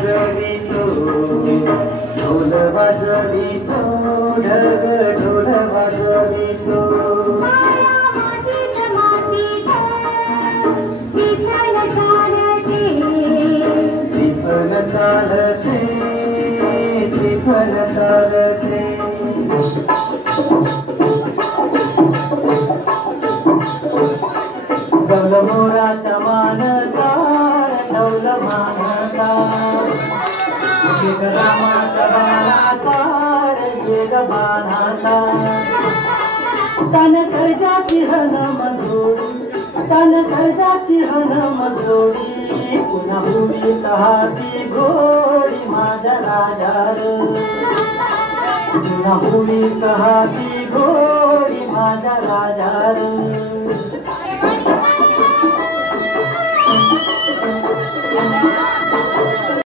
वाजवितो ढोल वाजवितो ढग ढोल वाजवितो श्रीफल चालते श्रीफल चालते गवल मोराचा मानकार ढवल मानकार रामाचा बाणाकार वेग बाणाचा तन कर्जाची हन मधोडी तन कर्जाची हन मधोडी पुन्हा भूमी तहाती घोडी माझ्या राजार पुन्हा भूमी तहाती घोडी माझ्या राजा